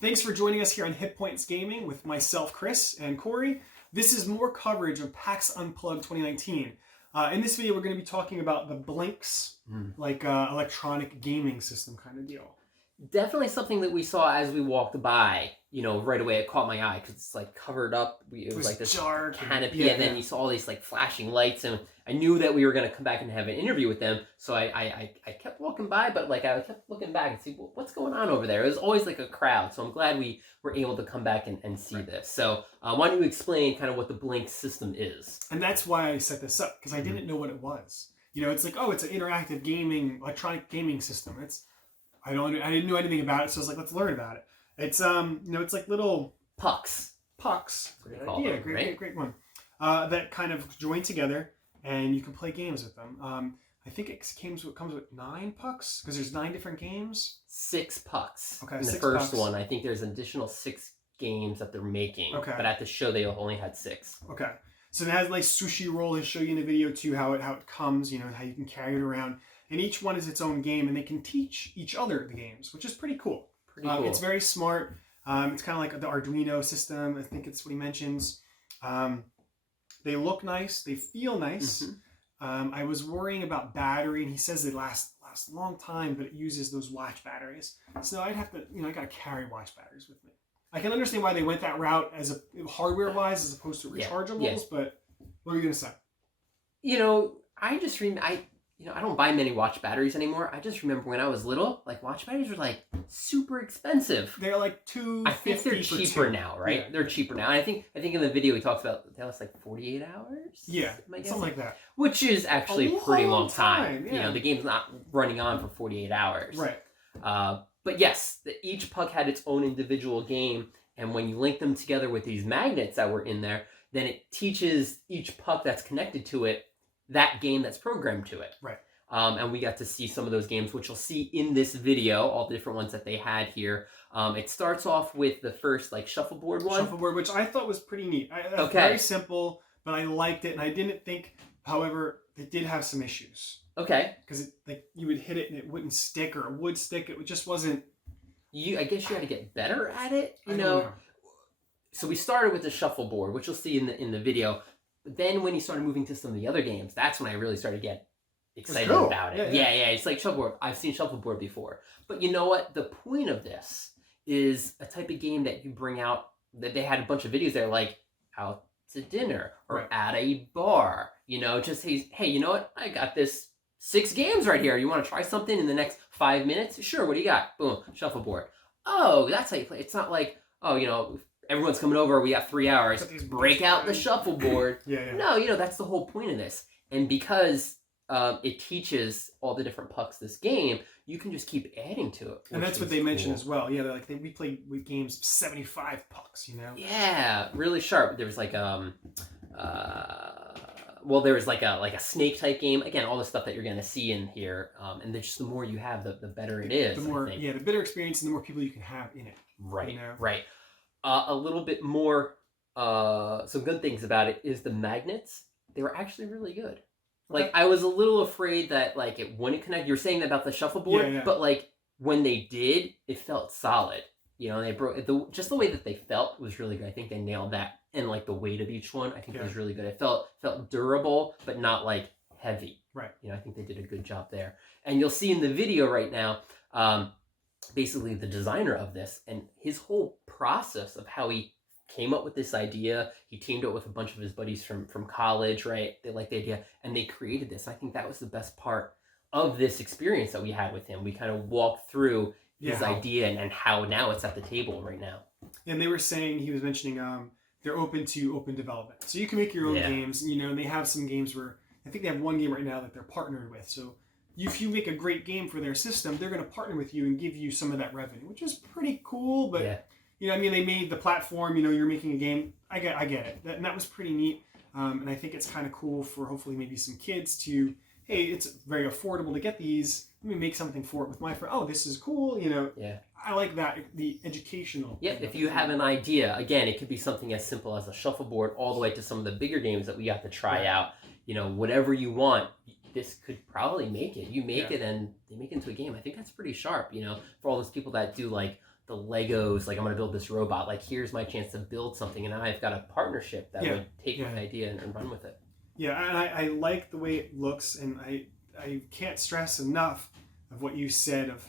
Thanks for joining us here on HitPointsGaming with myself, Chris, and Corey. This is more coverage of PAX Unplugged 2019. In this video, we're going to be talking about the Blinks, electronic gaming system kind of deal. Definitely something that we saw as we walked by. You know, right away it caught my eye because it's like covered up. It was like this dark canopy, and then you saw all these like flashing lights, and I knew that we were going to come back and have an interview with them. So I kept walking by, but like I kept looking back and see what's going on over there. It was always like a crowd, so I'm glad we were able to come back and see this. So why don't you explain kind of what the Blink system is? And that's why I set this up, because I didn't know what it was. You know, it's like, oh, it's an interactive gaming, electronic gaming system. I didn't know anything about it, so I was like, let's learn about it. It's it's like little pucks. Great one. That kind of join together, and you can play games with them. I think it comes with 9 pucks because there's 9 different games. 6 pucks. Okay, in the first one, I think there's an additional 6 games that they're making. Okay, but at the show they only had 6. Okay, so it has like sushi roll. He'll show you in the video too how it comes. You know how you can carry it around. And each one is its own game, and they can teach each other the games, which is pretty cool. It's very smart. It's kind of like the Arduino system. I think it's what he mentions. They look nice. They feel nice. Mm-hmm. I was worrying about battery, and he says they last a long time, but it uses those watch batteries. So I'd have to, I got to carry watch batteries with me. I can understand why they went that route as a hardware-wise as opposed to rechargeables, but what are you going to say? I just I don't buy many watch batteries anymore. I just remember when I was little, like watch batteries were like super expensive. They're like $250. I think they're cheaper now, right? Yeah. They're cheaper now. And I think in the video he talks about they last like 48 hours. Yeah, something like that. Which is actually a pretty long time. Yeah. The game's not running on for 48 hours. Right. But yes, each puck had its own individual game, and when you link them together with these magnets that were in there, then it teaches each puck that's connected to it that game that's programmed to it. Right. And we got to see some of those games, which you'll see in this video, all the different ones that they had here. It starts off with the first one. shuffleboard, which I thought was pretty neat. Very simple, but I liked it, and I didn't think, however, it did have some issues. Okay. Because you would hit it and it wouldn't stick, or it would stick. It just wasn't. I guess you had to get better at it. I don't know. So we started with the shuffleboard, which you'll see in the video. But then when you started moving to some of the other games, that's when I really started to get excited about it. Yeah. It's like shuffleboard. I've seen shuffleboard before. But you know what? The point of this is a type of game that you bring out, that they had a bunch of videos there, like out to dinner or at a bar. Just hey, you know what? I got this 6 games right here. You want to try something in the next 5 minutes? Sure, what do you got? Boom, shuffleboard. Oh, that's how you play. It's not like, everyone's coming over, we got 3 hours. Break out the shuffleboard. Yeah. No, that's the whole point of this. And because it teaches all the different pucks this game, you can just keep adding to it. And that's what they mentioned as well. Yeah, we played with games 75 pucks, Yeah, really sharp. There was like there was like a snake type game. Again, all the stuff that you're going to see in here. And just the more you have, the better it is. The better experience and the more people you can have in it. Right. Right. A little bit more, some good things about it is the magnets. They were actually really good. Like, I was a little afraid that, like, it wouldn't connect. You were saying about the shuffleboard, but, like, when they did, it felt solid. They broke just the way that they felt was really good. I think they nailed that. And, like, the weight of each one, I think was really good. It felt durable, but not, like, heavy. Right. I think they did a good job there. And you'll see in the video right now, basically the designer of this and his whole process of how he came up with this idea. He teamed up with a bunch of his buddies from college, right? They liked the idea, and they created this. I think that was the best part of this experience that we had with him. We kind of walked through his idea and how now it's at the table right now. And they were saying, he was mentioning, they're open to open development. So you can make your own games, and they have some games where, I think they have one game right now that they're partnered with. So if you make a great game for their system, they're going to partner with you and give you some of that revenue, which is pretty cool, but... they made the platform, you're making a game. I get it. And that was pretty neat. And I think it's kind of cool for hopefully maybe some kids to, hey, it's very affordable to get these. Let me make something for it with my friend. Oh, this is cool. I like that, the educational. Yeah, if you have an idea, again, it could be something as simple as a shuffleboard all the way to some of the bigger games that we got to try out. Whatever you want, this could probably make it. You make it and they make it into a game. I think that's pretty sharp, for all those people that do like the Legos, like I'm going to build this robot, like here's my chance to build something, and I've got a partnership that would take my idea and run with it. Yeah, and I like the way it looks, and I can't stress enough of what you said of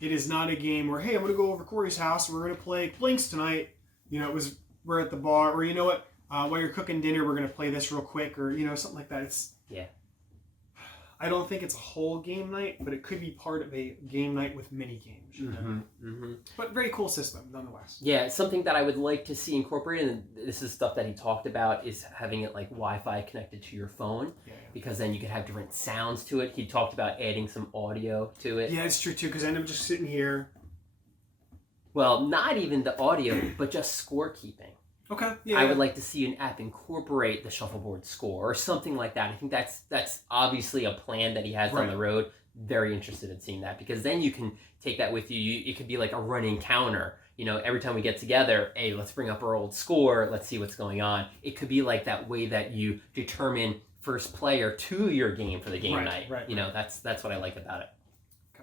it is not a game where, hey, I'm going to go over Corey's house and we're going to play Blinks tonight. You know, we're at the bar, or you know what, while you're cooking dinner, we're going to play this real quick, or, you know, something like that. I don't think it's a whole game night, but it could be part of a game night with mini games. You know? But very cool system, nonetheless. Yeah, something that I would like to see incorporated, and this is stuff that he talked about, is having it like Wi-Fi connected to your phone, because then you could have different sounds to it. He talked about adding some audio to it. Yeah, it's true too, because I end up just sitting here. Well, not even the audio, but just scorekeeping. Okay. I would like to see an app incorporate the shuffleboard score or something like that. I think that's obviously a plan that he has down the road. Very interested in seeing that, because then you can take that with you. It could be like a running counter. You know, every time we get together, hey, let's bring up our old score. Let's see what's going on. It could be like that way that you determine first player to your game for the game night. You know, that's what I like about it.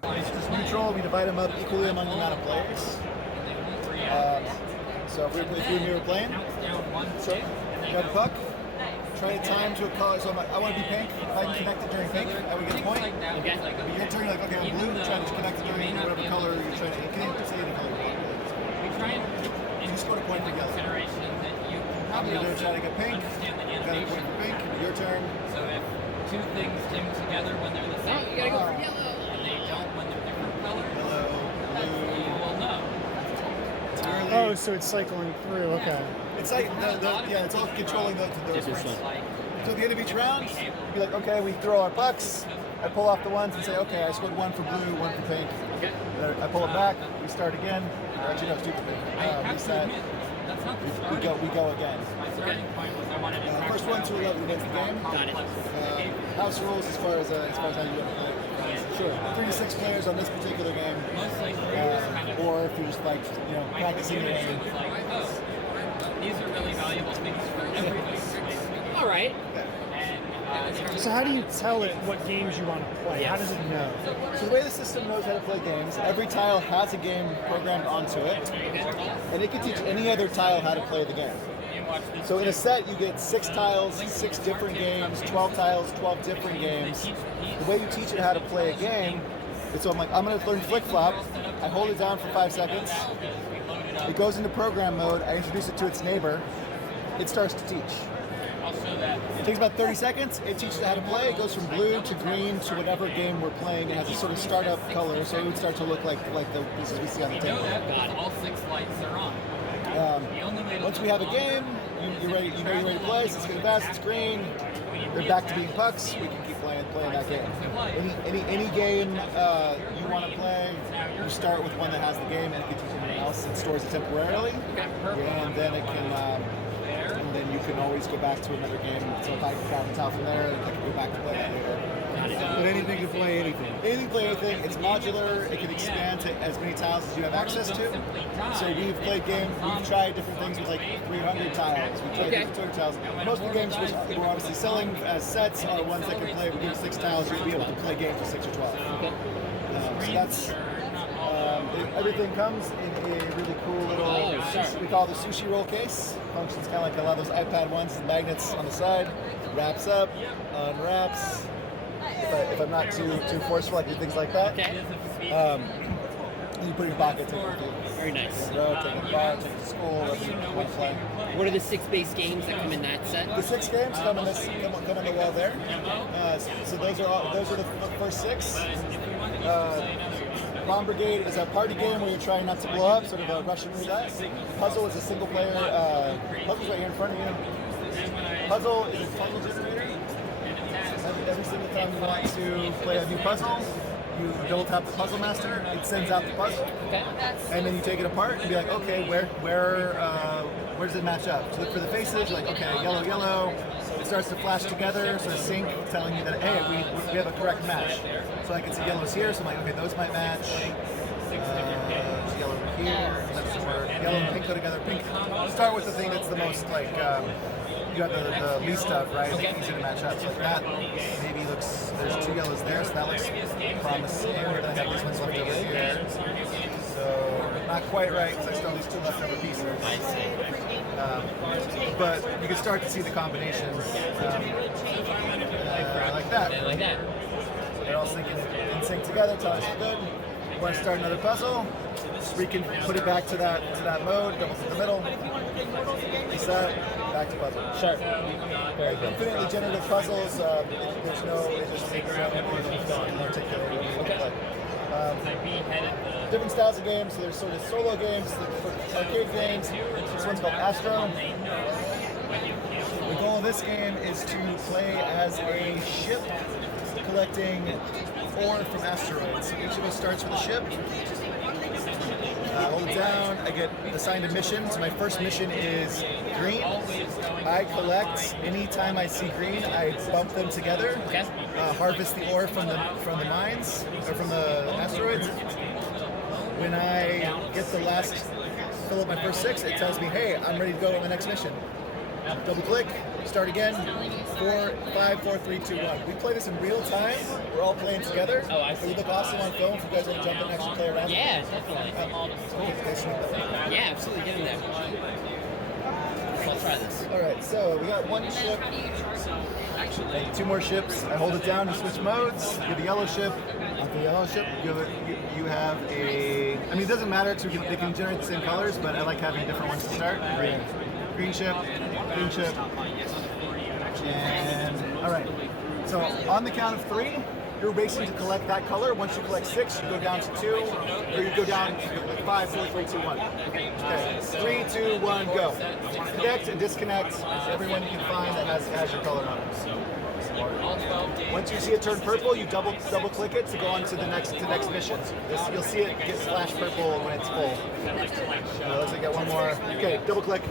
It's just neutral. We divide them up equally among the amount of players. So if we were playing, so you have a puck, try to time to a color. So I want to be pink. If I can connect it during pink, I would get a point. Okay. You're turning like, okay, I'm blue, trying to connect it during whatever color you're trying to. You can't say the color. You just scored a point together. You're going to try to get pink. You got a point for pink. Your turn. So if two things come together when they're the same, you gotta go for yellow. And they don't when they're different colors, Yellow, blue. you will know. Oh, so it's cycling through. Okay. It's like it's all controlling those rings. So at the end of each round, be like, okay, we throw our pucks. I pull off the ones and say, okay, I scored one for blue, one for pink. I pull it back. We start again. Or actually, no, stupid thing. Reset. We go again. My starting point was I wanted to First one to 11 wins the game. Got it. House rules as far as how you want to play. Sure. 3 to 6 players on this particular game. Or if you're just like, you know, practicing your game. These are really valuable things for everybody. All right. So how do you tell it what games you want to play? How does it know? So the way the system knows how to play games, every tile has a game programmed onto it, and it can teach any other tile how to play the game. So in a set, you get 6 tiles, 6 different games, 12 tiles, 12 different games. The way you teach it how to play a game is, so I'm like, I'm going to learn Flick Flop. I hold it down for 5 seconds. It goes into program mode. I introduce it to its neighbor. It starts to teach. It takes about 30 seconds. It teaches it how to play. It goes from blue to green to whatever game we're playing. It has a sort of startup color, so it would start to look like the pieces we see on the table. All 6 lights are on. Once we have a game, you're ready to play. So it's getting fast. It's green. They're back to being pucks. We can keep playing that game. Any game you want to play, you start with one that has the game, and it can teach anyone else. It stores it temporarily, and then it can. And then you can always go back to another game. So if I grab a tile from there, I can go back to play that later. But anything can play anything. Anything play anything. It's modular. It can expand to as many tiles as you have access to. So we've played games. We've tried different things with like 300 tiles. We've tried different 200 tiles. Most of the games which we're obviously selling as sets are ones that can play. We give you 6 tiles. You'll be able to play games with 6 or 12. So that's. Everything comes in a really cool little, we call it the sushi roll case. Functions kind of like a lot of those iPad ones, magnets on the side. Wraps up, unwraps. If I'm not too forceful, I do things like that. And you put it in your pocket. Very nice. Take it to the bar, take it to school, whatever you want to play. What are the 6 base games that come in that set? The 6 games come on the wall there. So those are the first 6. Bomb Brigade is a party game where you're trying not to blow up, sort of a Russian roulette. Puzzle is a single player. Puzzle's right here in front of you. Puzzle is a puzzle generator. Every single time you want to play a new puzzle, you double tap the puzzle master. It sends out the puzzle, and then you take it apart and be like, okay, where does it match up? So look for the faces. You're like, okay, yellow, yellow. It starts to flash together, sort of sync, telling you that, hey, we have a correct match. So I can see yellows here, so I'm like, okay, those might match. There's yellow over here. Yellow and pink go together. Pink. Start with the thing that's the most like you got the least stuff, right? Okay. Easy to match up. So like that maybe looks, there's 2 yellows there, so that looks promising. Then I have these ones left over here. So not quite right, because I still have these 2 leftover pieces. I see. But you can start to see the combinations like that. Yeah, like that. So they're all syncing in sync together, tell us good. You want to start another puzzle, we can put it back to that mode, double click the middle, reset, back to puzzle. Sure. Very good. Infinitely generative puzzles, there's no, it just makes it articulated. Okay. Different styles of games, so there's sort of solo games, arcade games. This one's called Astro. The goal of this game is to play as a ship collecting ore from asteroids. So each of us starts with a ship. Hold it down, I get assigned a mission. So my first mission is green. I collect, anytime I see green, I bump them together. Okay. Harvest the ore from the mines, or from the asteroids. When I get the last, fill up my first 6, it tells me, hey, I'm ready to go on the next mission. Double click, start again, 4, 5, 4, 3, 2, 1. We play this in real time, we're all playing together. Oh, I It see. would look awesome on film if you guys want to jump in and actually play around. Yeah, definitely. Yeah, absolutely. Get in there. I'll try this. Alright, so we got 1 ship, and 2 more ships. I hold it down to switch modes. You have a yellow ship. On the yellow ship, you have a, I mean, it doesn't matter, because they can generate the same colors, but I like having different ones to start. Green ship, green ship, and alright. So on the count of 3, you're racing to collect that color. Once you collect 6, you go down to 2, or you go down to 5, 4, 3, 2, 1. Okay, 3, 2, 1, go. Connect and disconnect everyone you can find that has your color on it. Once you see it turn purple, you double click it to go on to the next mission. You'll see it get flash purple when it's full. Let's get one more. Okay, double click.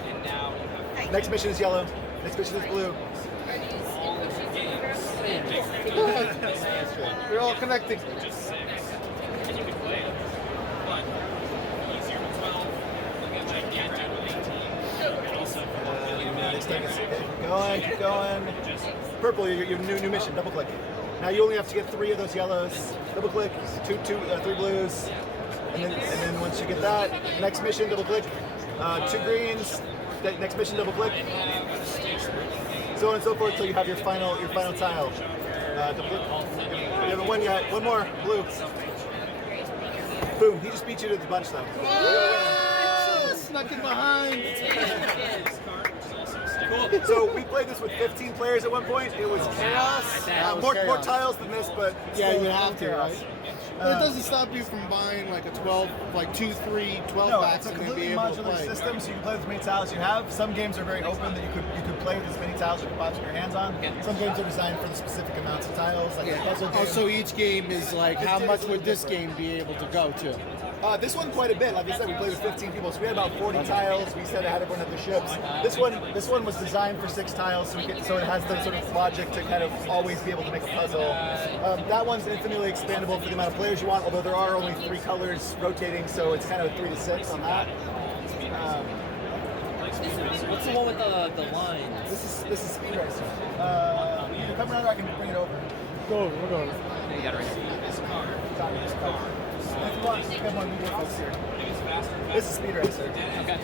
Next mission is yellow. Next mission is blue. They're all connecting. Keep going. Purple, your new mission. Double click. Now you only have to get 3 of those yellows. Double click. 3 blues. And then once you get that, next mission, double click. 2 greens. Next mission, double click. So on and so forth until you have your final tile. Double click. You have one yet. One more. Blue. Boom. He just beat you to the bunch though. Snuck in behind. So we played this with 15 players at one point. It was chaos. More tiles than this, but Yeah, you would have to, chaos. right? But it doesn't stop you from buying like a 12, like 2, 3, 12 No, packs it's a and then be completely able to modular play. system, so you can play with as many tiles you have. Some games are very open that you could play with as many tiles as you can possibly get your hands on. Some games are designed for the specific amounts of tiles, like a puzzle game. Oh, so each game is like, how It's much a would little this different. game be able to go to? This one quite a bit. Like I said, we played with 15 people, so we had about 40 tiles. We said everyone had their ships. This one was designed for 6 tiles, so it has the sort of logic to kind of always be able to make a puzzle. That one's infinitely expandable for the amount of players you want, although there are only 3 colors rotating, so it's kind of a 3 to 6 on that. What's the one with the lines? This is Speed Racer. Either come around or I can bring it over. Go over, we'll go over. You got it right here. This is Speed Racer. Okay.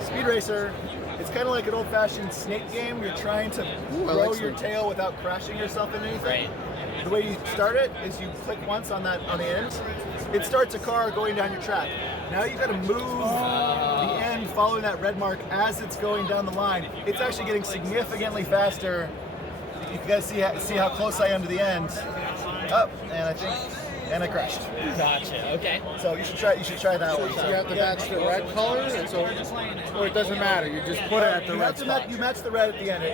Speed Racer, it's kind of like an old-fashioned snake game. You're trying to grow your tail without crashing yourself into anything. Right. The way you start it is you click once on the end. It starts a car going down your track. Now you got to move the end following that red mark as it's going down the line. It's actually getting significantly faster. You guys see how close I am to the end. Up, and I crashed. Gotcha. Okay. So you should try that one. So you have to match the red color, and so, or it doesn't matter, you just put it at the You red have to spot. you match the red at the end.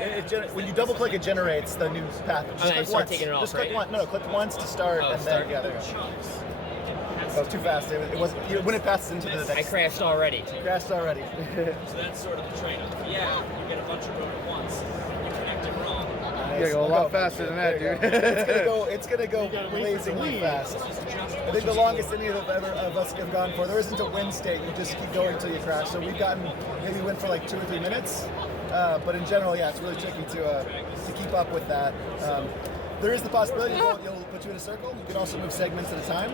When you double click, it generates the new path. Just then click start once. taking it off, Just click right? once. No, click once to start, and then yeah, there you go. Oh, too fast. It was when it passes into the next. I crashed already. Crashed already. So that's sort of the trade-off. Yeah, you get a bunch of them at once. You connect it wrong. Nice. You gotta go a We'll lot faster than that, There you go. It's gonna go blazingly fast. I think the longest any of us have gone for. There isn't a win state. You just keep going until you crash. So we've gotten maybe win for like 2 or 3 minutes. But in general, yeah, it's really tricky to keep up with that. There is the possibility you'll put you in a circle. You can also move segments at a time.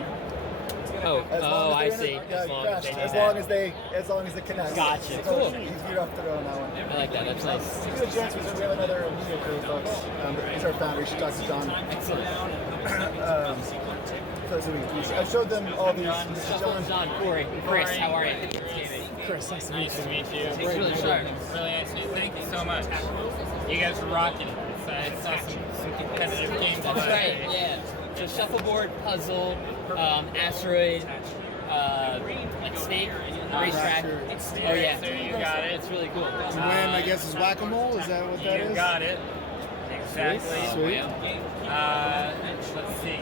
I see. As long as they connect. Gotcha. So Cool. You're off to go on that one. I like that. That's nice. We have another media crew folks. He's our founder. You should talk to John. Excellent. I showed them all these. This is John, Corey, Chris, how are you? Chris, nice to Nice to meet you. It's really sharp. Really nice to meet you. Thank you so much. You guys are rocking it. I saw some competitive games. That's right, yeah. So shuffleboard, puzzle, asteroid, like snake, racetrack. Oh yeah, So you got it. It's really cool. To win, I guess, is whack-a-mole. Is that what that is? You got it. Exactly. Sweet. Let's see.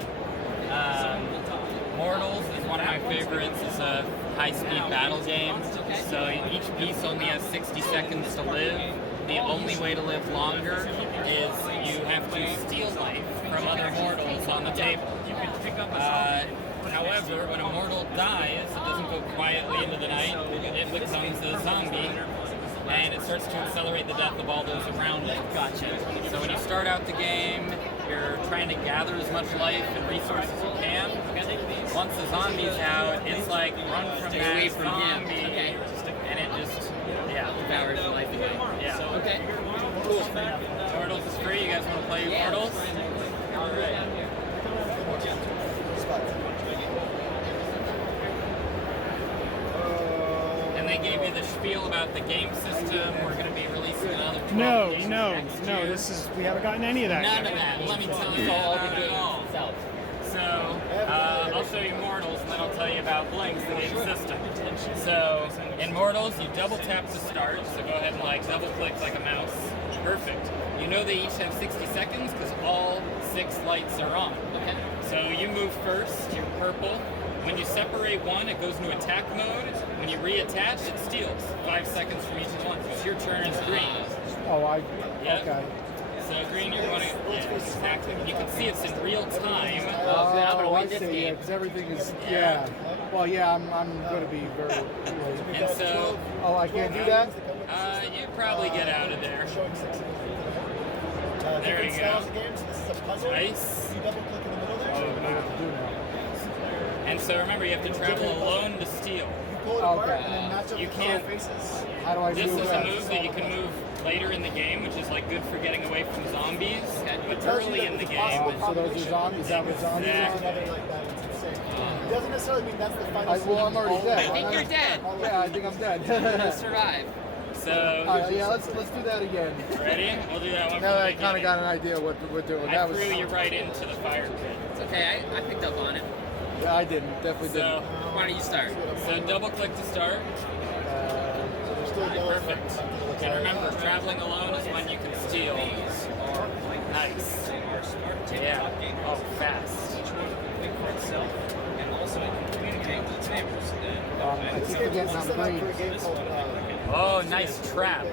Mortals is one of my favorites. It's a high-speed battle game. So each piece only has 60 seconds to live. The only way to live longer is you have to steal life from other mortals on the table. However, when a mortal dies, it doesn't go quietly into the night. It becomes a zombie, and it starts to accelerate the death of all those around it. Gotcha. So when you start out the game, you're trying to gather as much life and resources as you can. Once the zombie's out, it's like run from Stay that away from him. zombie, Okay. and it just, yeah. Devours the life away. Yeah. Okay. Cool. Mortals is free. You guys want to play Mortals? All right. And they gave you the spiel about the game system. We're going to be releasing another 12 games next year. we haven't gotten any of that None yet. of that. Let me tell you All about the it games all. itself. So, I'll show you Mortals, and then I'll tell you about Blinks, the game system. So, in Mortals, you double tap to start, so go ahead and double click like a mouse. Perfect. You know they each have 60 seconds because all 6 lights are on. Okay. So you move first, you're purple. When you separate one, it goes into attack mode. When you reattach, it steals 5 seconds from each one. So your turn is green. Yep. Okay. So green, you're going to exactly. You can see it's in real time. I'm gonna win this Yeah, game. because everything is, Well, yeah, I'm going to be very... And so, I can't do that? you probably get out of there. There you go. Nice. You double click in the middle there. And so remember, you have to travel alone to steal. You pull it apart and then match up You the can't- faces. How do I This move is a that? move that you can move later in the game, which is good for getting away from zombies. But early in the game, So those are zombies? Is that what zombies are? Exactly. Like that, it's insane. It doesn't necessarily mean that's the final Well, I'm already dead. I think you're dead. Yeah, I think I'm dead. You'll survive. So, Yeah, let's do that again. ready? We'll do that one. Now from that I the kind of beginning. got an idea what we're doing. I That was, threw you right into the fire pit. It's okay. I picked up on it. yeah, I didn't. Definitely So, didn't. Why don't you start? double click to start. Perfect. And remember, traveling alone is when you can steal. Nice. Yeah. Oh, fast. I keep forgetting I'm green. Oh, nice trap. You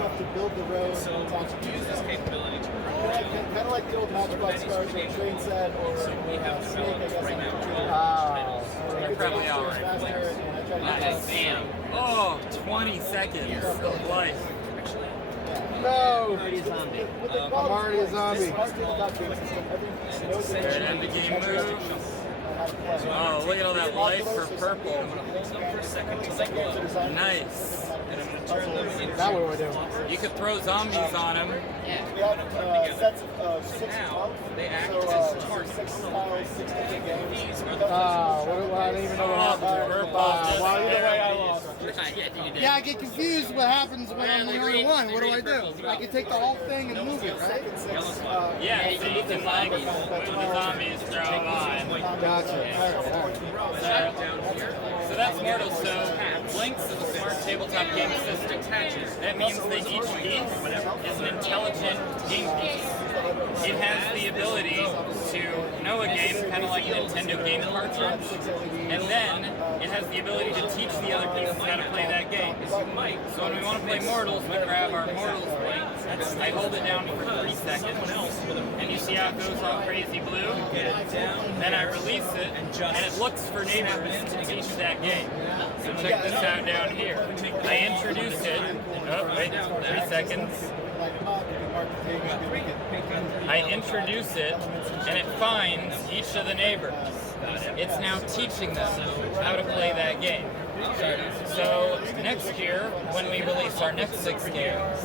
have to build the road and use this capability to kind of like the old Matchbox cars or train set or Snake, I guess. You're probably all right. Nice. Bam. Oh, 20 seconds of life. No! Already a zombie. I'm already a zombie. Third end the game move. Oh, look at all that life for purple. Nice. Now what do I do? You could throw zombies on him. We have sets of 6 clubs. So 6 tiles, 6 different games. I don't even know what happened. Well, either way, I lost. Yeah, I get confused what happens when I'm the only one. What do I do? I can take the whole thing and move it, right? Yeah, so you can when the zombies throw them on. Gotcha. So that's Mortal. So Blinks is a smart tabletop game system. That means that each piece is an intelligent game piece. It has the ability to know a game, kind of like Nintendo game cartridge, and then it has the ability to teach the other pieces how to play that game. So when we want to play Mortals, we grab our Mortals Blink. I hold it down for 3 seconds, and you see how it goes all crazy blue. Then I release it, and it looks for neighbors to teach that game. So check this out down here. I introduce it. Oh, wait, 3 seconds. I introduce it, and it finds each of the neighbors. It's now teaching them how to play that game. So next year, when we release our next 6 games,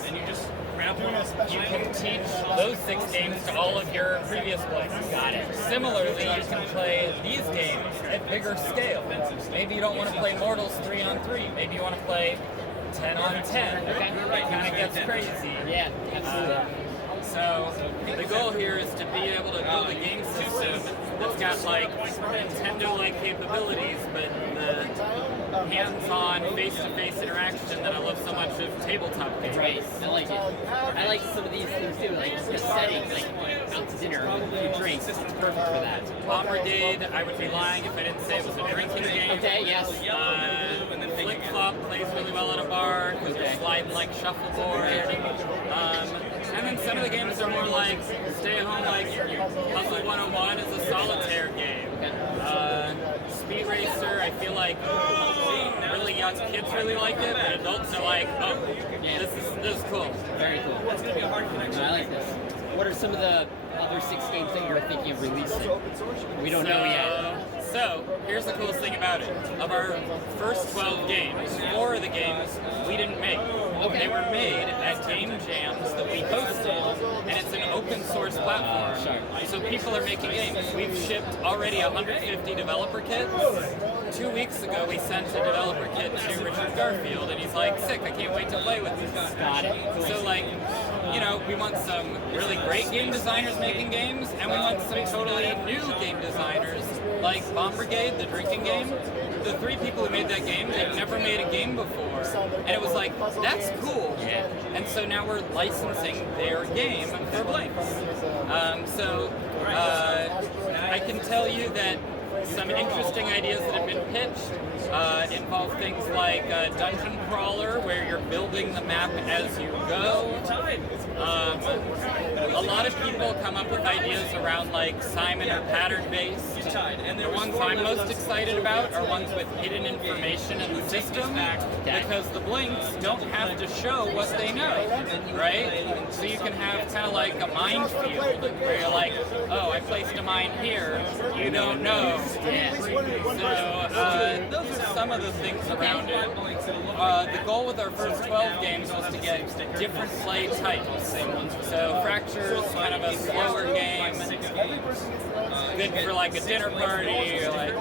you can teach those 6 games to all of your previous players. Got it. Similarly, you can play these games at bigger scale. Maybe you don't want to play Mortals 3-on-3. Maybe you want to play 10-on-10. Okay. It kind of gets crazy. Yeah, absolutely. So the goal here is to be able to build a game system that's got like Nintendo-like capabilities, but the hands-on, face-to-face interaction that I love so much of tabletop games. Right, I like it. I like some of these things too, like the setting, like out to dinner with a few drinks. It's perfect for that. Bomb Brigade, I would be lying if I didn't say it was a drinking game. Okay, yes. Flip Flop plays really well at a bar because they're sliding like shuffleboard. And then some of the games are more like stay at home, like Puzzle 101 is a solitaire game. Speed Racer, I feel like really young kids really like it, but adults are like, oh, this is cool. Very cool. That's gonna be a hard connection. I like this. What are some of the other 6 games that you're thinking of releasing? We don't know yet. So, here's the coolest thing about it. Of our first 12 games, 4 of the games we didn't make. Okay. They were made at game jams that we hosted, and it's an open source platform. So people are making games. We've shipped already 150 developer kits. 2 weeks ago, we sent a developer kit to Richard Garfield, and he's like, sick, I can't wait to play with this. Got it. Cool. So, like, you know, we want some really great game designers making games, and we want some totally new game designers, like Bomb Brigade, the drinking game. The 3 people who made that game, they've never made a game before. And it was like, that's cool. Yeah. And so now we're licensing their game for Blinks. I can tell you that some interesting ideas that have been pitched involve things like Dungeon Crawler, where you're building the map as you go. A lot of people come up with ideas around like Simon or pattern-based. The ones I'm most excited about are ones with hidden information in the system, because the Blinks don't have to show what they know, right? So you can have kind of like a minefield where you're like, oh, I placed a mine here, you don't know. So those are some of the things around it. The goal with our first 12 games was to get different play types. So Fracture's kind of a slower game, good for like a dinner party, or like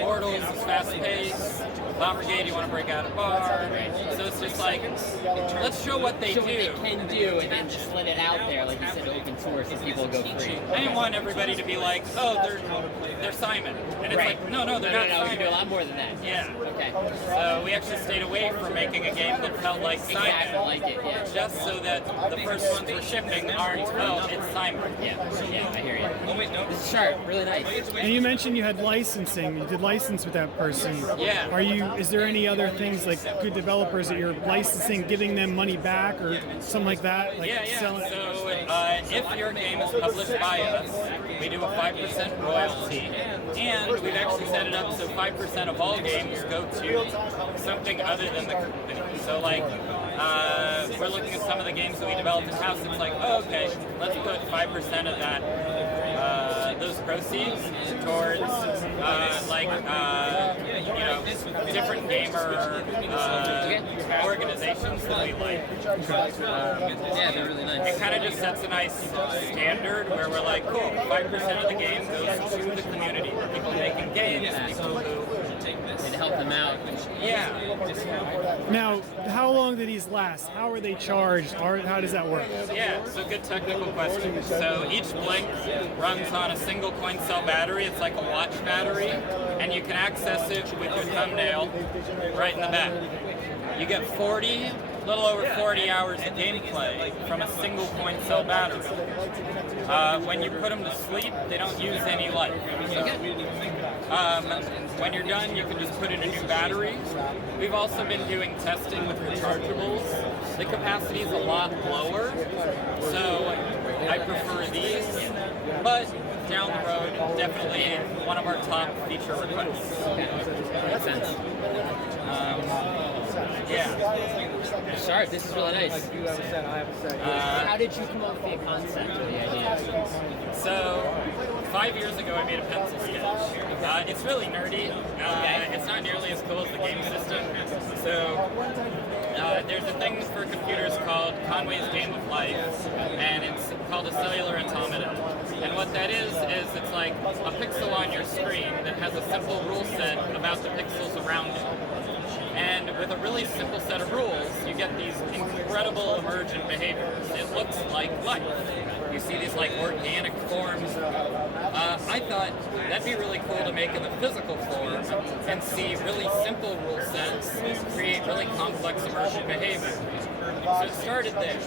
Mortals is fast-paced. Bomb Brigade, you want to break out a bar. So it's just like, let's show what they do. What they can do, and then just let it out there, like you said, open source, and people go free. I didn't want everybody to be like, oh, they're Simon. And it's like, no, they're not Simon. We can do a lot more than that. Yeah. Okay. So we actually stayed away from making a game that felt like Simon. Exactly like it, yeah. Just so that the first ones we're shipping aren't, oh, it's Simon. Yeah, I hear you. Oh, wait, no. This is sharp, really nice. And you mentioned you had licensing. You did license with that person. Yeah. Is there any other things like good developers that you're licensing, giving them money back or something like that? Like selling? So if your game is published by us, we do a 5% royalty, and we've actually set it up so 5% of all games go to something other than the company. So like, we're looking at some of the games that we developed in-house. It's like, oh, okay, let's put 5% of that, those proceeds towards different gamer organizations that we like. Yeah, they're really nice. It kind of just sets a nice standard where we're like, cool, 5% of the game goes to the community. People making games, people who and help them out. Yeah. Now, how long do these last? How are they charged? How does that work? Yeah, so good technical question. So each Blink runs on a single coin cell battery. It's like a watch battery, and you can access it with your thumbnail right in the back. You get a little over 40 hours of gameplay from a single coin cell battery. When you put them to sleep, they don't use any light. When you're done, you can just put in a new battery. We've also been doing testing with rechargeables. The capacity is a lot lower, so I prefer these, but down the road, definitely one of our top feature requests. Makes sense. Yeah. Sharp, this is really nice. How did you come up with the concept or the idea? So, 5 years ago I made a pencil sketch. It's really nerdy. It's not nearly as cool as the game system. So, there's a thing for computers called Conway's Game of Life, and it's called a cellular automata. And what that is it's like a pixel on your screen that has a simple rule set about the pixels around it. And with a really simple set of rules, you get these incredible emergent behaviors. It looks like life. You see these like organic forms. I thought that'd be really cool to make in the physical form and see really simple rule sets create really complex emergent behavior. So it started there.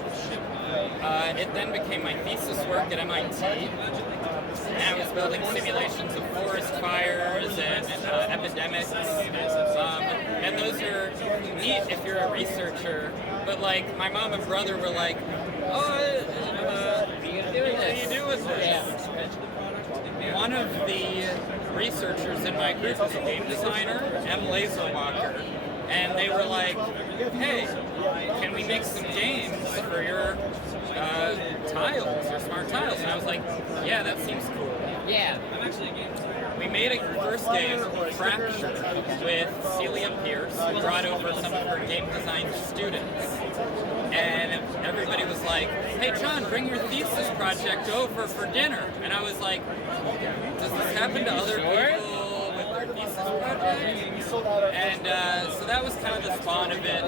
It then became my thesis work at MIT. And I was building simulations of forest fires and epidemics. And those are neat if you're a researcher, but like my mom and brother were like, what do you do with this? One of the researchers in my group is a game designer, M. Laserwalker, and they were like, hey, can we make some games for your tiles, your smart tiles? And I was like, yeah, that seems cool. Yeah. We made a first game, Fracture, with Celia Pierce, who brought over some of her game design students. And everybody was like, hey John, bring your thesis project over for dinner. And I was like, does this happen to other people with their thesis projects? And so that was kind of the spawn of it.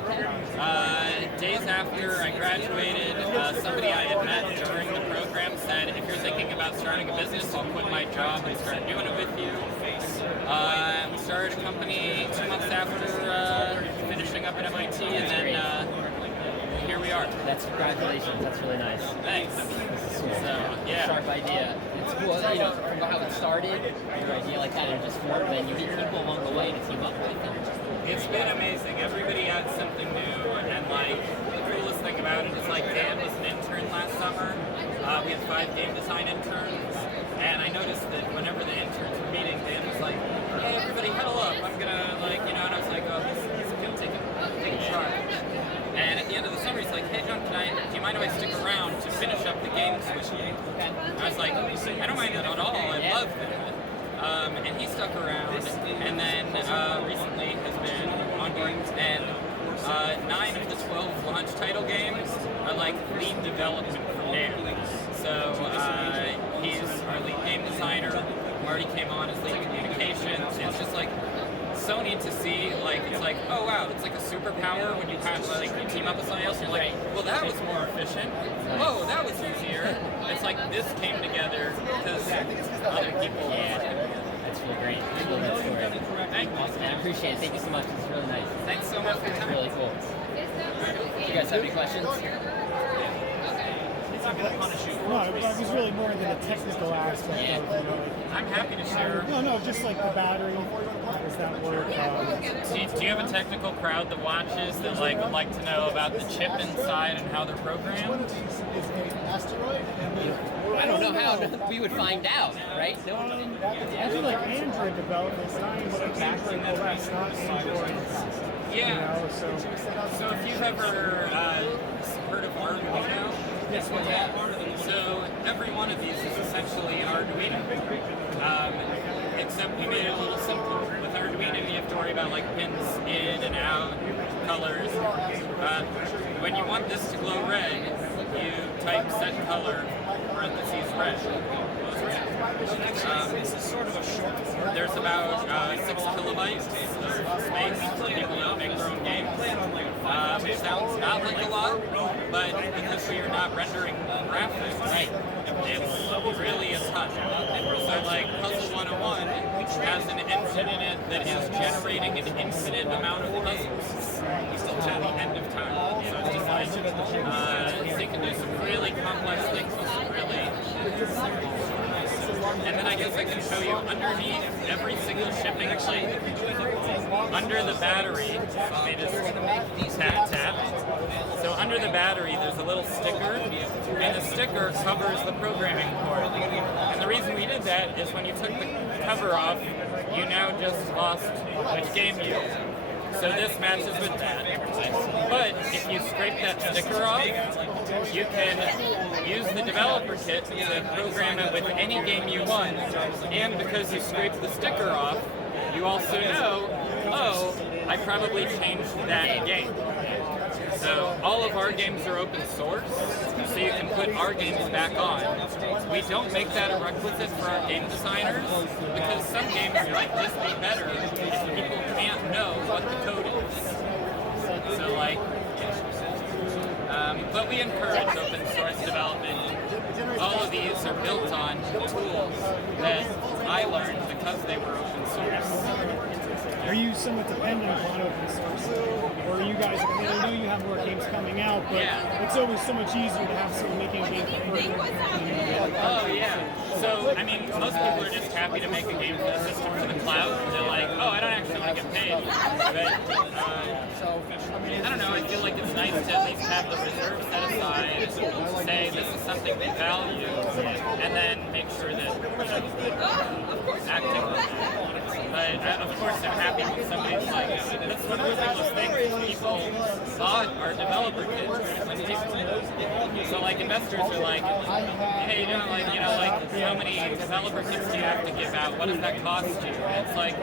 Days after I graduated, somebody I had met during the program said, if you're thinking about starting a business, I'll quit my job and start doing it with you. We started a company 2 months after finishing up at MIT, and then here we are. That's congratulations. That's really nice. Thanks. So, yeah. Sharp idea. It's cool, you know, from how it started, your idea like that, and just formed, and you meet people along the way to team up with. It's been amazing. Everybody adds something new, and like the coolest thing about it is like Dan was an intern last summer. We had 5 game design interns, and I noticed that whenever the interns were meeting, Dan was like, "Hey, everybody, huddle up! I'm gonna like, you know," and I was like, "Oh, he's gonna take a charge." And at the end of the summer, he's like, "Hey, John, do you mind if I stick around to finish up the games with you?" And I was like, "I don't mind that at all. I love that." And he stuck around, and then recently has been on board, and 9 of the 12 launch title games are like lead development for Dan. So he's our lead game designer. Marty came on as lead communications. It's just like so neat to see, like, it's like, oh wow, it's like a superpower when you kind of like you team up with somebody else and you're like, well, that was more efficient. Oh, that was easier. It's like this came together because other people. That's really great. It's a really good story. Awesome, man. I appreciate it. Thank you so much. It's really nice. Thanks so much for your It's time. really cool. You guys have any questions? No, I was really more into the technical aspect of, you know, I'm happy to share. no, just like the battery, how does that work? Do you have a technical crowd that watches that like would like to know about the chip inside and how they're programmed? I don't know how we would find out, right? I do like Android development, but I'm like Android OS, not Android. Yeah. You know, So if you've ever heard of Arduino, yes, so every one of these is essentially an Arduino. Except we made it a little simpler. With Arduino, you have to worry about like pins in and out, colors. When you want this to glow red, you type set color parentheses red. There's about 6 kilobytes of space for people to make their own game, which sounds not like a lot, but because we are not rendering graphics, it's really a ton. So like Puzzle 101 has an engine in it that is generating an infinite amount of puzzles until the end of time. So it's just like, so you can do some really complex things with some really simple. And then I guess I can show you underneath every single shipping plate, under the battery, it is tap tap. So So under the battery, there's a little sticker, and the sticker covers the programming port. And the reason we did that is when you took the cover off, you now just lost which game you used. So this matches with that. But if you scrape that sticker off, you can use the developer kit to program it with any game you want. And because you scraped the sticker off, you also know, oh, I probably changed that game. So all of our games are open source, so you can put our games back on. We don't make that a requisite for our game designers, because some games might just be better if people can't know what the code is. So like, but we encourage open source development. All of these are built on tools that I learned because they were open source. Are you somewhat dependent upon open source? Or are you guys, I mean, I know you have more games coming out, but it's always so much easier to have someone making a game for free. Oh, yeah. So, I mean, most people are just happy to make a game for the system for the cloud. They're like, oh, I don't actually want to get paid. But, I don't know, I feel like it's nice to at least have the reserve set aside, say this is something they value, and then make sure that we're acting on it. But of course I'm happy when somebody's like, that's one of the coolest things, people bought our developer kits. So like investors are like, hey, like how many developer kits do you have to give out? What does that cost you? And it's like,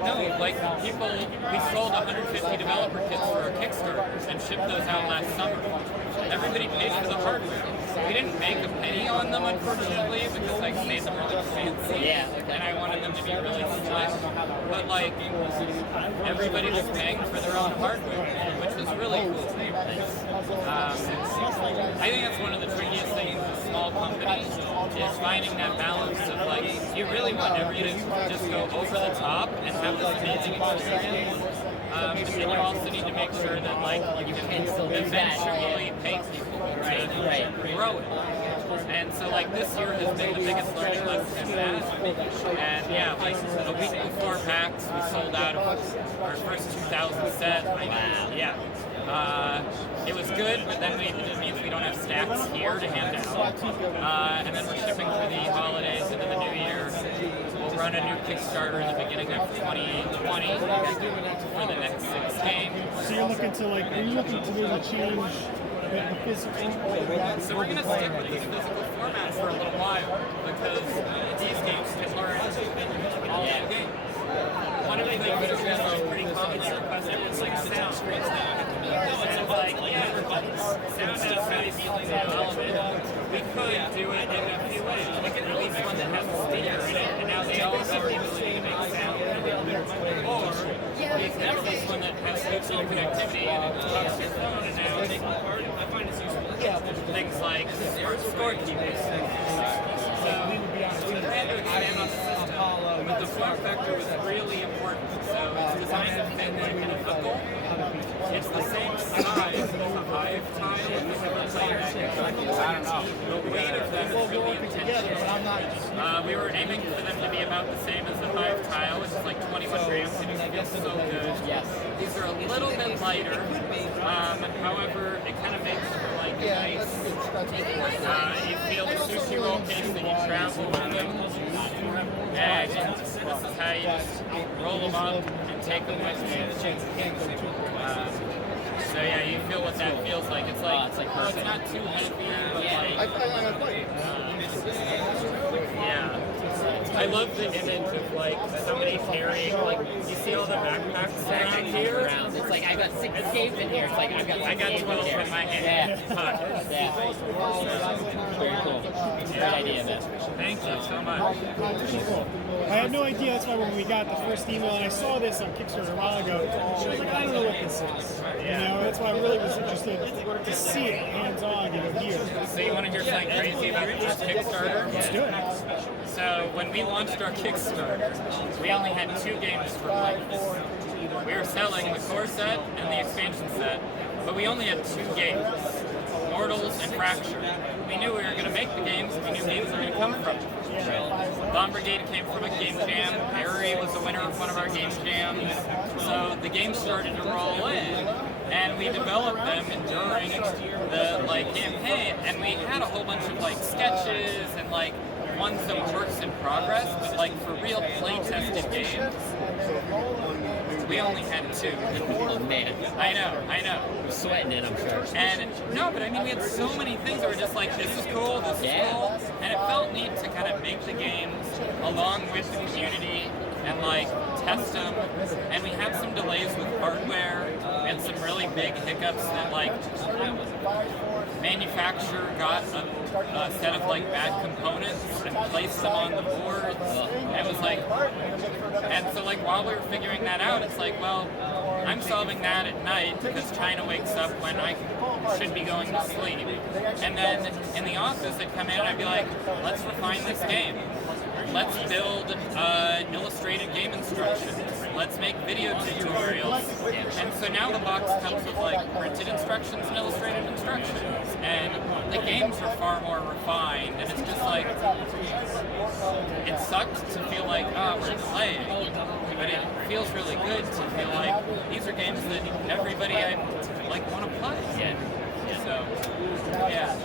no, like people, we sold 150 developer kits for our Kickstarter and shipped those out last summer. Everybody paid for the hardware. We didn't make a penny on them, unfortunately, because I made them really fancy. Yeah, okay. And I wanted them to be really slick. But like, everybody was paying for their own hardware, which was really cool. I think that's one of the trickiest things with small companies, is finding that balance of like, you really want everybody to just go over the top and have this amazing experience. But then you also need to make sure that like you can eventually pay people to grow it. And so like this year has been the biggest learning lesson in that. And yeah, like a week before PAX, we sold out of our first 2,000 set. Yeah. It was good, but then it means we don't have stacks here to hand out. And then we're shipping for the holidays into the new year. We'll run a new Kickstarter in the beginning of 2020 for the next 6 games. So you're looking to are you looking to really change the physical? So we're going to stick with these physical formats for a little while, because these games can learn all the games. One of the things that is pretty commonly requested is like sound. And it's like, sound has really become an element. We could do it in a few ways. We could release one that has a speaker in it, and now they all have the ability to make sound. Or we can release one that has Bluetooth connectivity and it talks to your phone, and now I find it's useful. Things like smart scorekeepers. So we're trying to expand on the system, but the form factor was really important. So it's designed to fit like in a knuckle. It's the same size as a hive tile if you've ever played that game. The weight of them is really intentional. We were aiming for them to be about the same as the hive tile, which is like 21 grams, and it feels so good. These are a little bit lighter. However, it kind of makes for like a nice, you feel the sushi roll case that you travel with them. And this is how you just roll them up and take them with you. So yeah, you feel what that feels like. It's like, it's not too heavy, but yeah. I love the image of like somebody carrying, like, you see all the backpacks around here? It's like, I got 6 games in here. It's like, I got 12 in my hand. Yeah. Very cool. Great idea, man. Thank you so much. I had no idea. That's why when we got the first email and I saw this on Kickstarter a while ago, I was like, I don't know what this is. You know, that's why I really was interested to see it hands-on, here. So you want to hear something crazy about your Kickstarter? Let's do it. So when we launched our Kickstarter, we only had 2 games for players. We were selling the core set and the expansion set, but we only had 2 games, Mortals and Fracture. We knew we were going to make the games, we knew games were going to come from it. Bomb Brigade came from a game jam, Barry was the winner of one of our game jams, so the game started to roll in. and we developed them during the like campaign, and we had a whole bunch of like sketches and like ones that were works in progress, but like for real play tested games, we only had 2. Oh man. I know. We're sweating it, I'm sure. And no, but I mean, we had so many things that were just like, this is cool, this is cool, and it felt neat to kind of make the games along with the community and like test them. And we had some delays with hardware and some really big hiccups that like manufacturer got a set of like bad components and placed them on the boards. And it was like, and so like while we were figuring that out, it's like, well, I'm solving that at night because China wakes up when I should be going to sleep. And then in the office, I'd come in and I'd be like, let's refine this game. Let's build illustrated game instructions. Let's make video tutorials. And so now the box comes with like printed instructions and illustrated instructions. And the games are far more refined. And it's just like, it sucks to feel like, oh, we're playing. But it feels really good to feel like these are games that everybody I like want to play. Yeah. So, yeah.